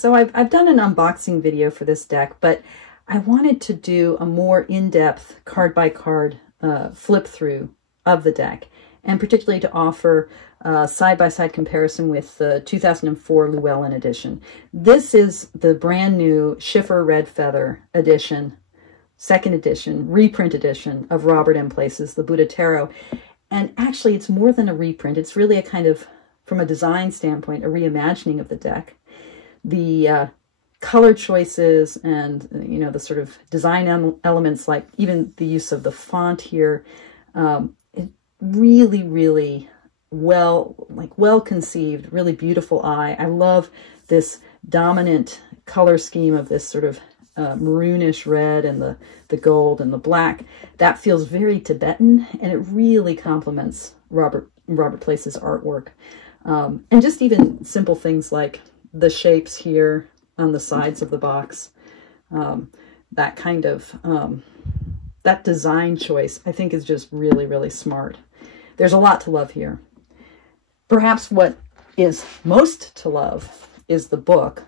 so I've done an unboxing video for this deck, but I wanted to do a more in-depth card-by-card flip through of the deck, and particularly to offer a side-by-side comparison with the 2004 Llewellyn edition. This is the brand new Schiffer Red Feather edition, second edition, reprint edition of Robert M. Place's The Buddha Tarot. And actually, it's more than a reprint. It's really a kind of, from a design standpoint, a reimagining of the deck. The color choices and, you know, the sort of design elements, like even the use of the font here, really, really well conceived, really beautiful eye. I love this dominant color scheme of this sort of maroonish red and the gold and the black. That feels very Tibetan, and it really complements Robert Place's artwork. And just even simple things like the shapes here on the sides of the box, that kind of, that design choice, I think, is just really, really smart. There's a lot to love here. Perhaps what is most to love is the book.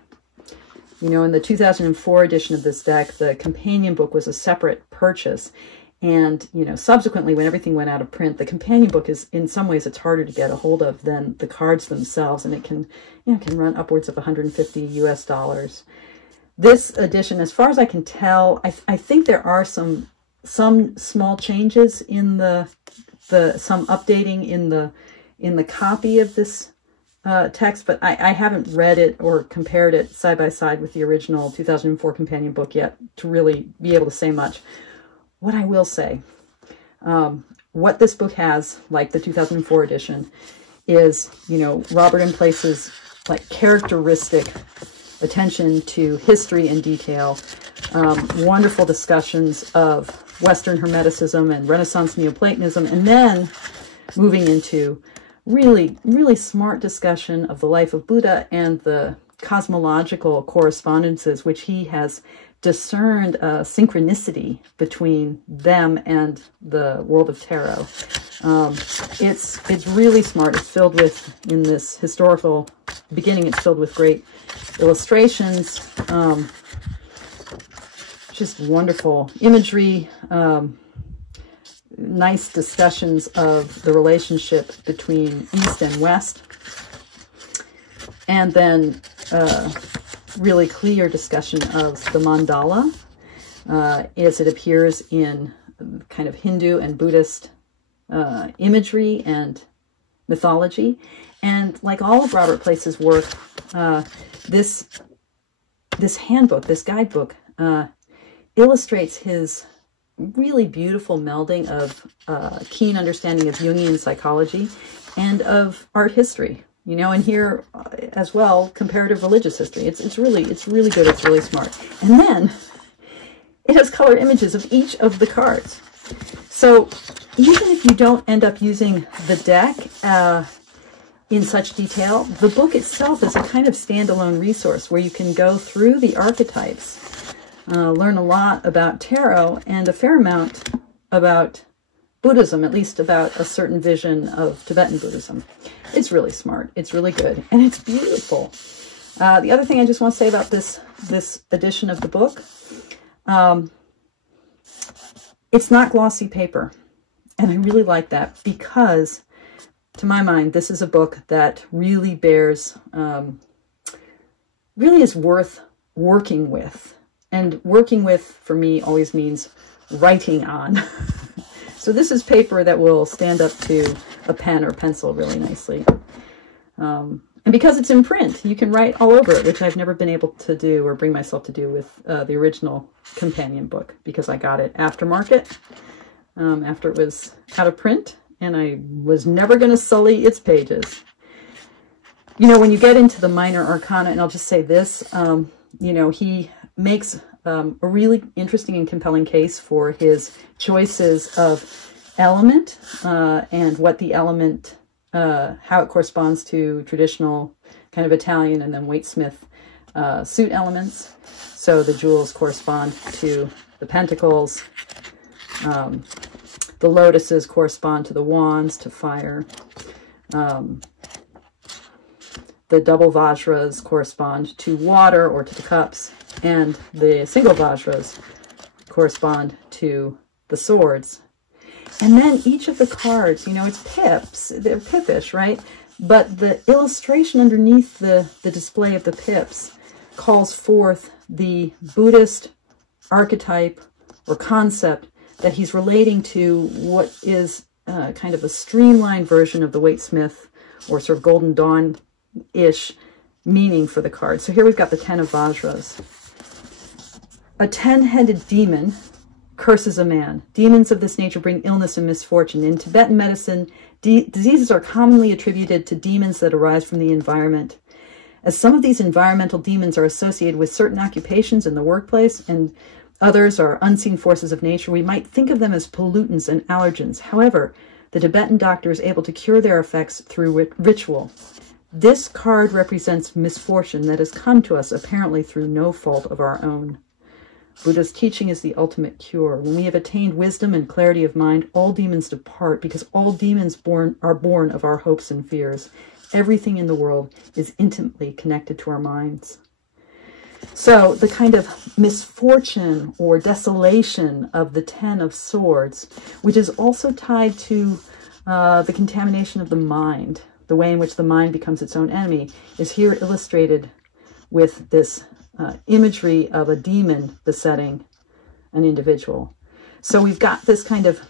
You know, in the 2004 edition of this deck, the companion book was a separate purchase. And, you know, subsequently, when everything went out of print, the companion book is, in some ways, it's harder to get a hold of than the cards themselves. And it can, you know, can run upwards of $150 US. This edition, as far as I can tell, I think there are some small changes in some updating in the copy of this text, but I haven't read it or compared it side by side with the original 2004 companion book yet to really be able to say much. What I will say, what this book has, like the 2004 edition, is, you know, Robert M. Place's like characteristic attention to history and detail, wonderful discussions of Western Hermeticism and Renaissance Neoplatonism, and then moving into really, really smart discussion of the life of Buddha and the cosmological correspondences, which he has discerned a synchronicity between them and the world of tarot. It's really smart. It's filled with, in this historical beginning, it's filled with great illustrations, just wonderful imagery, nice discussions of the relationship between East and West, and then really clear discussion of the mandala as it appears in kind of Hindu and Buddhist imagery and mythology. And like all of Robert Place's work, this handbook, this guidebook, illustrates his really beautiful melding of keen understanding of Jungian psychology and of art history, you know, and here as well, comparative religious history. It's really good. It's really smart. And then it has color images of each of the cards. So even if you don't end up using the deck in such detail, the book itself is a kind of standalone resource where you can go through the archetypes, learn a lot about tarot and a fair amount about Buddhism, at least about a certain vision of Tibetan Buddhism. It's really smart. It's really good. And it's beautiful. The other thing I just want to say about this edition of the book, it's not glossy paper. And I really like that because, to my mind, this is a book that really bears, really is worth working with. And working with, for me, always means writing on. So this is paper that will stand up to a pen or pencil really nicely. And because it's in print, you can write all over it, which I've never been able to do or bring myself to do with the original companion book, because I got it aftermarket, after it was out of print, and I was never going to sully its pages. You know, when you get into the minor arcana, and I'll just say this, you know, he makes a really interesting and compelling case for his choices of element and what the element, how it corresponds to traditional kind of Italian and then Waite-Smith suit elements. So the jewels correspond to the pentacles, the lotuses correspond to the wands, to fire. The the double Vajras correspond to water or to the cups, and the single Vajras correspond to the swords. And then each of the cards, you know, it's pips. They're pippish, right? But the illustration underneath the display of the pips calls forth the Buddhist archetype or concept that he's relating to what is kind of a streamlined version of the Waite-Smith or sort of Golden Dawn-ish meaning for the card. So here we've got the Ten of Vajras. A 10-headed demon curses a man. Demons of this nature bring illness and misfortune. In Tibetan medicine, diseases are commonly attributed to demons that arise from the environment. As some of these environmental demons are associated with certain occupations in the workplace and others are unseen forces of nature, we might think of them as pollutants and allergens. However, the Tibetan doctor is able to cure their effects through ritual. This card represents misfortune that has come to us apparently through no fault of our own. Buddha's teaching is the ultimate cure. When we have attained wisdom and clarity of mind, all demons depart, because all demons are born of our hopes and fears. Everything in the world is intimately connected to our minds. So the kind of misfortune or desolation of the Ten of Swords, which is also tied to the contamination of the mind, the way in which the mind becomes its own enemy, is here illustrated with this imagery of a demon besetting an individual. So we've got this kind of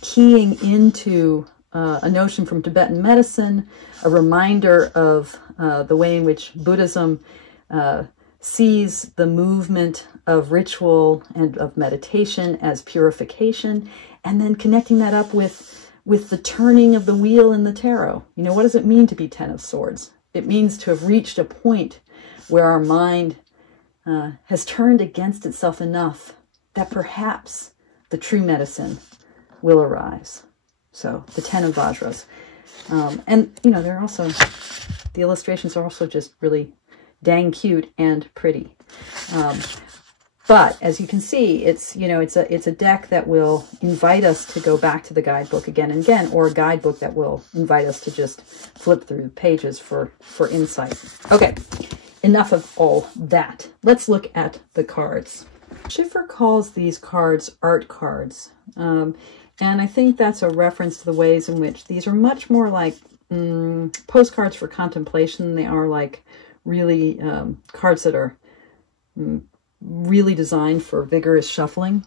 keying into a notion from Tibetan medicine, a reminder of the way in which Buddhism sees the movement of ritual and of meditation as purification, and then connecting that up with the turning of the wheel in the tarot. You know, what does it mean to be Ten of Swords? It means to have reached a point where our mind has turned against itself enough that perhaps the true medicine will arise. So the Ten of Vajras. And, you know, they're also, the illustrations are also just really dang cute and pretty. But as you can see, it's, you know, it's a deck that will invite us to go back to the guidebook again and again, or a guidebook that will invite us to just flip through the pages for insight. Okay, enough of all that. Let's look at the cards. Schiffer calls these cards art cards. And I think that's a reference to the ways in which these are much more like postcards for contemplation than they are like really cards that are really designed for vigorous shuffling.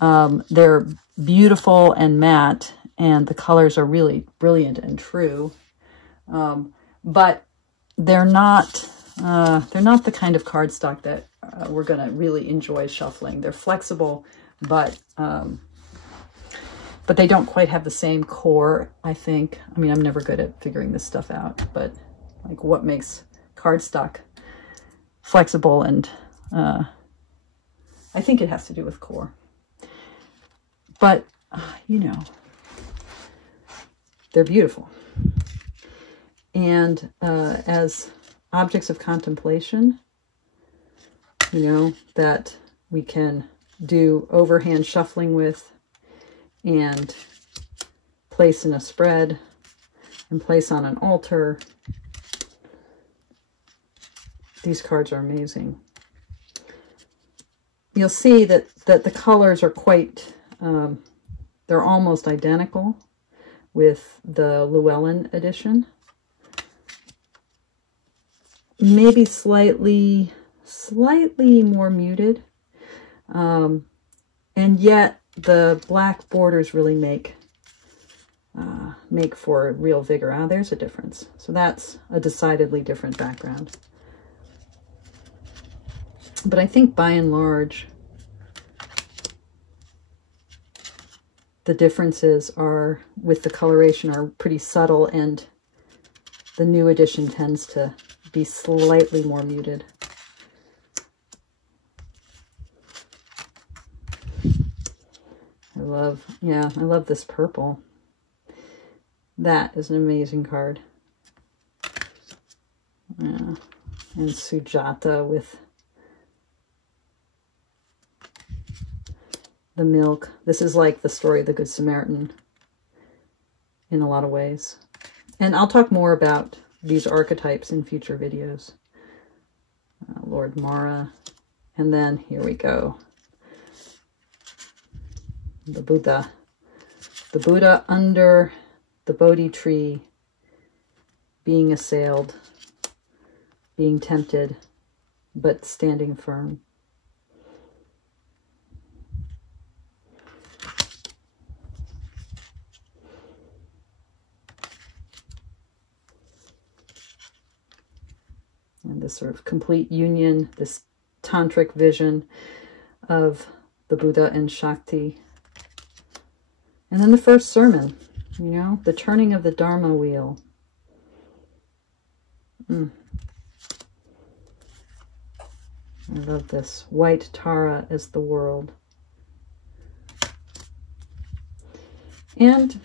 They're beautiful and matte, and the colors are really brilliant and true. But they're not the kind of cardstock that we're going to really enjoy shuffling. They're flexible, but they don't quite have the same core, I think. I mean, I'm never good at figuring this stuff out, but like what makes cardstock flexible, and I think it has to do with core. But, you know, they're beautiful. And as objects of contemplation, you know, that we can do overhand shuffling with and place in a spread and place on an altar. These cards are amazing. You'll see that the colors are quite, they're almost identical with the Llewellyn edition. Maybe slightly more muted. And yet the black borders really make for real vigor. Ah, there's a difference. So that's a decidedly different background. But I think by and large, the differences are with the coloration are pretty subtle, and the new edition tends to be slightly more muted. I love this purple. That is an amazing card. Yeah. And Sujata with the milk. This is like the story of the Good Samaritan in a lot of ways. And I'll talk more about these archetypes in future videos. Lord Mara. And then here we go. The Buddha. The Buddha under the Bodhi tree, being assailed, being tempted, but standing firm. And this sort of complete union, this tantric vision of the Buddha and Shakti. And then the first sermon, you know, the turning of the Dharma wheel. I love this. White Tara as the world. And,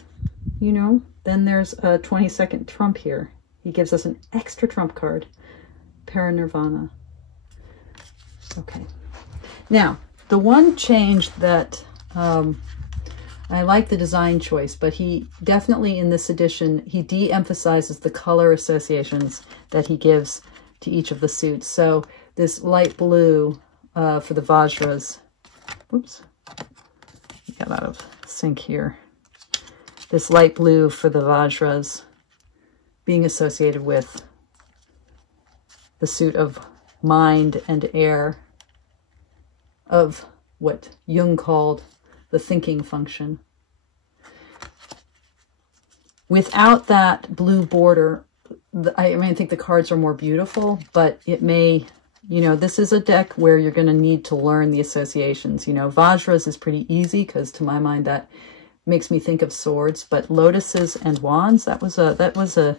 you know, then there's a 22nd trump here. He gives us an extra trump card. Parinirvana. Okay. Now, the one change that I like the design choice, but he definitely in this edition, he de-emphasizes the color associations that he gives to each of the suits. So this light blue for the Vajras. Oops. Got out of sync here. This light blue for the Vajras being associated with the suit of mind and air, of what Jung called the thinking function. Without that blue border, I mean, I think the cards are more beautiful, but it may, you know, this is a deck where you're going to need to learn the associations. You know, Vajras is pretty easy because to my mind that makes me think of swords, but lotuses and wands, that was a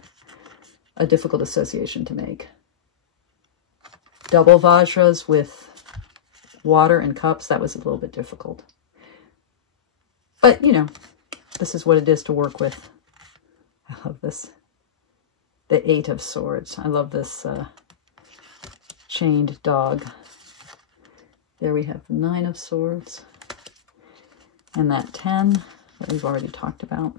difficult association to make. Double Vajras with water and cups, that was a little bit difficult. But, you know, this is what it is to work with. I love this. The 8 of Swords. I love this chained dog. There we have the 9 of Swords. And that 10 that we've already talked about.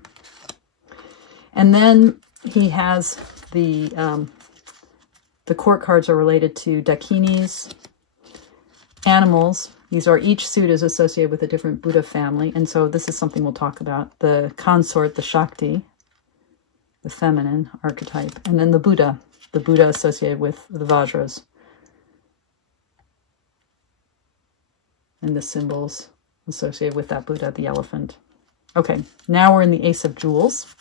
And then he has the court cards are related to Dakinis, animals. These are, each suit is associated with a different Buddha family. And so this is something we'll talk about. The consort, the Shakti, the feminine archetype. And then the Buddha associated with the Vajras. And the symbols associated with that Buddha, the elephant. Okay, now we're in the Ace of Jewels.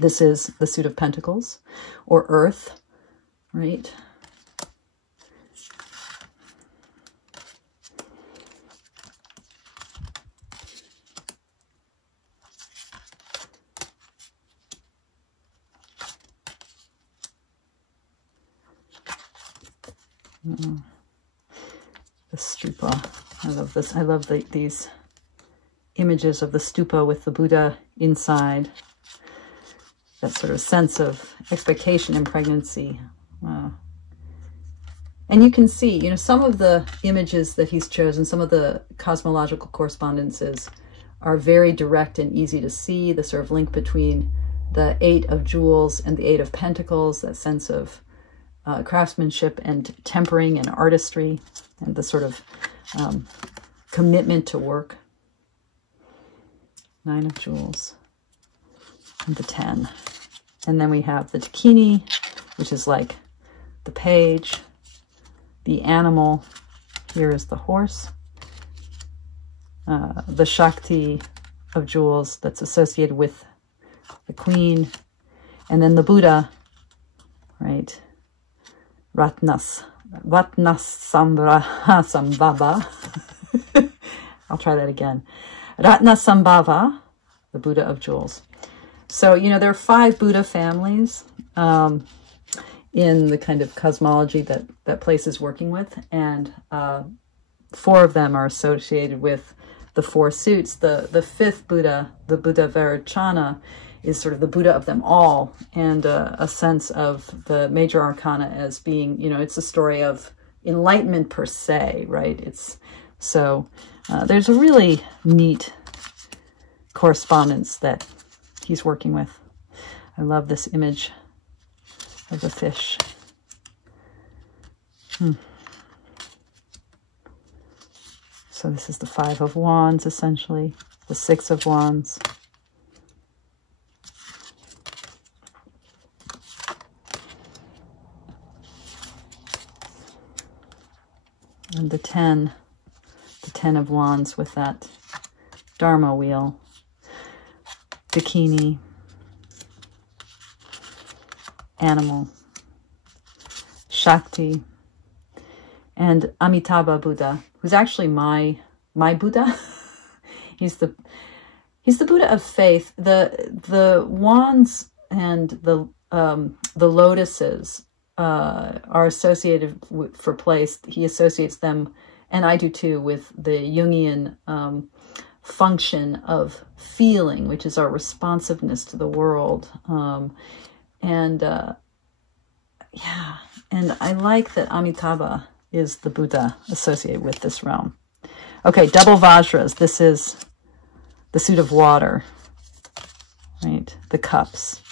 This is the suit of Pentacles, or Earth, right? The stupa. I love this. I love these images of the stupa with the Buddha inside. That sort of sense of expectation in pregnancy. Wow. And you can see, you know, some of the images that he's chosen, some of the cosmological correspondences are very direct and easy to see. The sort of link between the 8 of Jewels and the 8 of Pentacles, that sense of craftsmanship and tempering and artistry, and the sort of commitment to work. 9 of Jewels and the 10. And then we have the Dakini, which is like the page, the animal. Here is the horse. The Shakti of Jewels that's associated with the Queen. And then the Buddha, right? Ratnasambhava. I'll try that again. Ratnasambhava, the Buddha of Jewels. So, you know, there are 5 Buddha families in the kind of cosmology that place is working with. And 4 of them are associated with the 4 suits. The 5th Buddha, the Buddha Vairocana, is sort of the Buddha of them all, and a sense of the major arcana as being, you know, it's a story of enlightenment per se, right? It's so there's a really neat correspondence that he's working with. I love this image of the fish. So this is the Five of Wands, essentially, the Six of Wands. And the Ten of Wands with that Dharma wheel, bikini, animal, Shakti, and Amitabha Buddha, who's actually my Buddha. he's the Buddha of faith. The wands and the lotuses are associated for place. He associates them, and I do too, with the Jungian function of feeling, which is our responsiveness to the world. Yeah, and I like that Amitabha is the Buddha associated with this realm. Okay, double Vajras. This is the suit of water, right? The cups.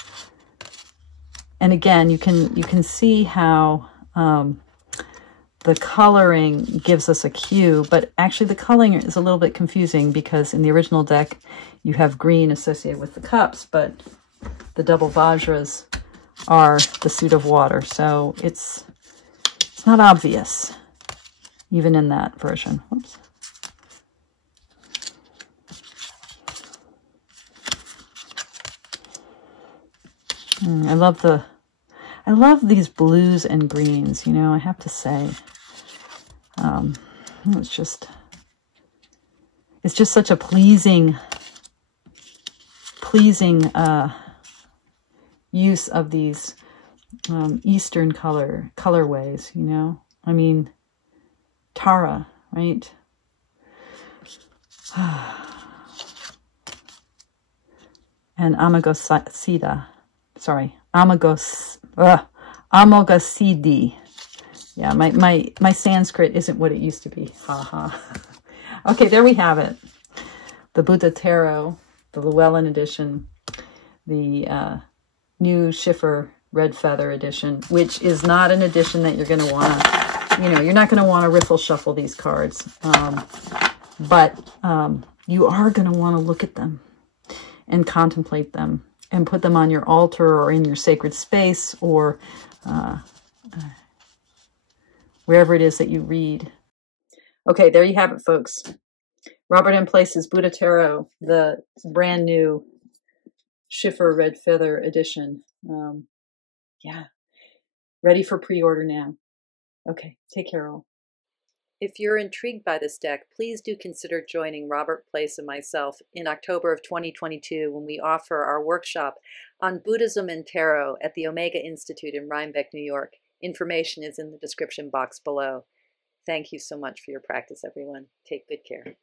And again, you can see how the coloring gives us a cue, but actually the coloring is a little bit confusing because in the original deck you have green associated with the cups, but the double Vajras are the suit of water. So it's not obvious, even in that version. Whoops. I love these blues and greens, you know, I have to say. It's just such a pleasing use of these Eastern colorways, you know. I mean, Tara, right? And Amoghasiddhi. Sorry, Amoghasiddhi. Yeah, my Sanskrit isn't what it used to be. Ha ha. Okay, there we have it. The Buddha Tarot, the Llewellyn edition, the new Schiffer Red Feather edition, which is not an edition that you're going to want to, you know, you're not going to want to riffle shuffle these cards. But you are going to want to look at them and contemplate them and put them on your altar or in your sacred space or wherever it is that you read. Okay, there you have it, folks. Robert M. Place's Buddha Tarot, the brand new Schiffer Red Feather edition. Yeah, ready for pre-order now. Okay, take care all. If you're intrigued by this deck, please do consider joining Robert Place and myself in October of 2022 when we offer our workshop on Buddhism and Tarot at the Omega Institute in Rhinebeck, New York. Information is in the description box below. Thank you so much for your practice, everyone. Take good care.